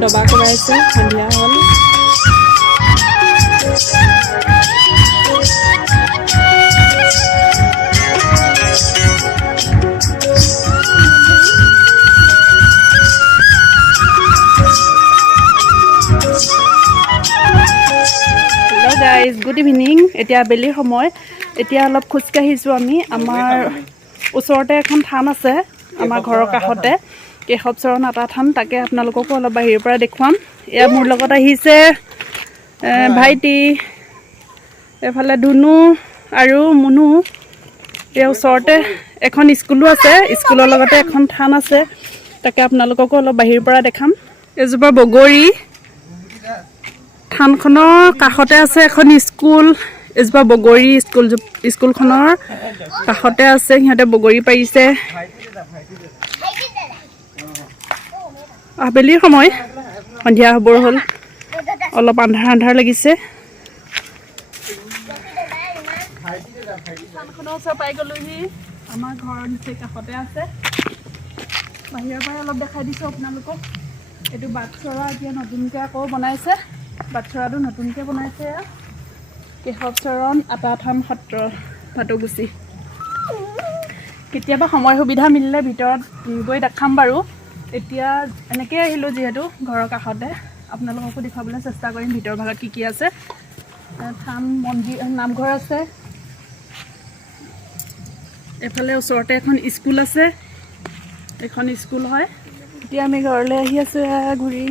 দবা কোবাইছে সন্ধিয়া হ'ল হেল্ল' গাইজ গুড ইভিনিং এতিয়া আবেলিৰ সময় এতিয়া অলপ খোজকাঢ়িছোঁ আমি আমাৰ ওচৰতে এখন থান আছে আমাৰ ঘৰৰ কাষতে কেশৱচৰণ আটা থান তাকে আপোনালোককো অলপ বাহিৰৰ পৰা দেখুৱাম এয়া মোৰ লগত আহিছে ভাইটি এফালে ধুনু আৰু মুনু এয়া ওচৰতে এখন স্কুলো আছে স্কুলৰ লগতে এখন থান আছে তাকে আপোনালোককো অলপ বাহিৰৰ পৰা দেখাম এজোপা বগৰী থানখনৰ কাষতে আছে এখন স্কুল এজোপা বগৰী স্কুলখনৰ কাষতে আছে সিহঁতে বগৰী পাৰিছে আবেলিৰ সময় সন্ধিয়া হ'বৰ হ'ল অলপ আন্ধাৰ লাগিছে থানখনৰ ওচৰ পাই গ'লোহি আমাৰ ঘৰৰ নিচেই কাষতে আছে বাহিৰৰ পৰা অলপ দেখাই দিছোঁ আপোনালোকক এইটো বাটচৰা এতিয়া নতুনকৈ আকৌ বনাইছে বাটচৰাটো নতুনকৈ বনাইছে কেশৱচৰণ আটা থান সত্ৰ ভাটৌগুচি কেতিয়াবা সময় সুবিধা মিলিলে ভিতৰত গৈ দেখাম বাৰু এতিয়া এনেকৈ আহিলোঁ যিহেতু ঘৰৰ কাষতে আপোনালোককো দেখুৱাবলৈ চেষ্টা কৰিম ভিতৰ ভাগত কি আছে থান মন্দিৰ নামঘৰ আছে এফালে ওচৰতে এখন স্কুল আছে এখন স্কুল হয় এতিয়া আমি ঘৰলৈ আহি আছোঁ ঘূৰি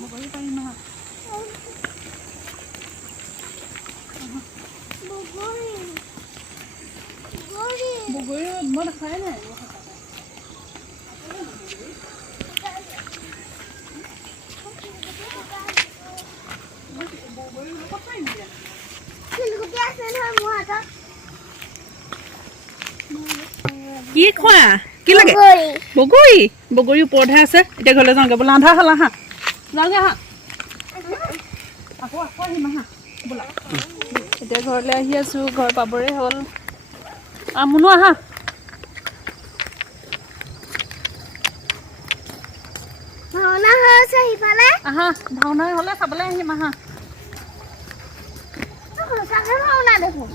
বগৰী পাৰিম নহয় বগৰী মই দেখাই নাই কি খোৱা কি লাগে বগৰী বগৰী ওপৰতহে আছে এতিয়া ঘৰলৈ যাওঁগৈ বোলা আন্ধা খালা হা যাওঁগৈ হা আকৌ আহিম হা বোলা এতিয়া ঘৰলৈ আহি আছোঁ ঘৰ পাবৰে হ'ল মুনু আহা ভাওনা হৈছে সিফালে আহা ভাওনা হ'লে চাবলৈ আহিম আহা ভাওনা দেখোন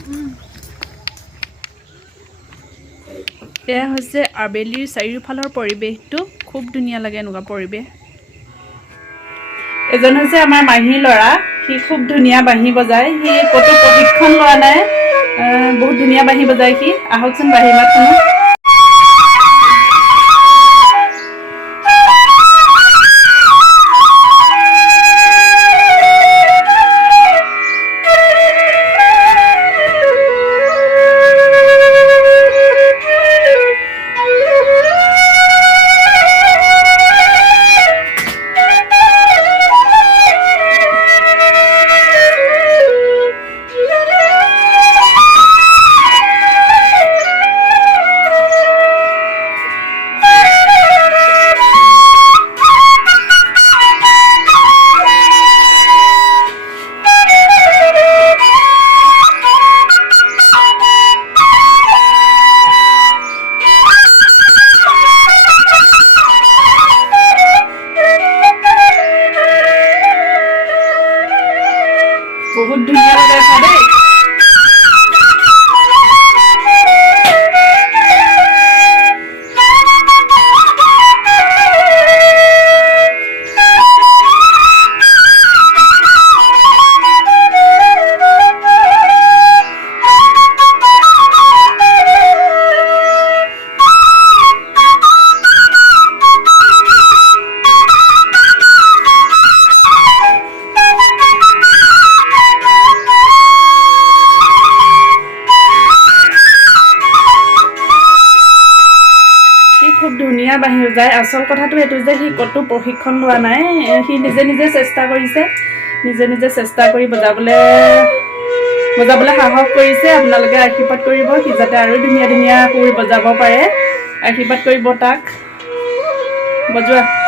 এয়া হৈছে আবেলিৰ চাৰিওফালৰ পৰিৱেশটো খুব ধুনীয়া লাগে এনেকুৱা পৰিৱেশ এজন হৈছে আমাৰ মাহীৰ ল'ৰা সি খুব ধুনীয়া বাঁহী বজায় সি ক'তো প্ৰশিক্ষণ লোৱা নাই বহুত ধুনীয়া বাঁহী বজায় সি আহকচোন বাঁহী মাত শুনো বহুত ধুনীয়া লাগে দেই খুব ধুনীয়া বাঁহী বজায় আচল কথাটো এইটো যে সি ক'তো প্ৰশিক্ষণ লোৱা নাই সি নিজে চেষ্টা কৰিছে নিজে চেষ্টা কৰি বজাবলৈ সাহস কৰিছে আপোনালোকে আশীৰ্বাদ কৰিব সি যাতে আৰু ধুনীয়া সুৰ বজাব পাৰে আশীৰ্বাদ কৰিব তাক বজোৱা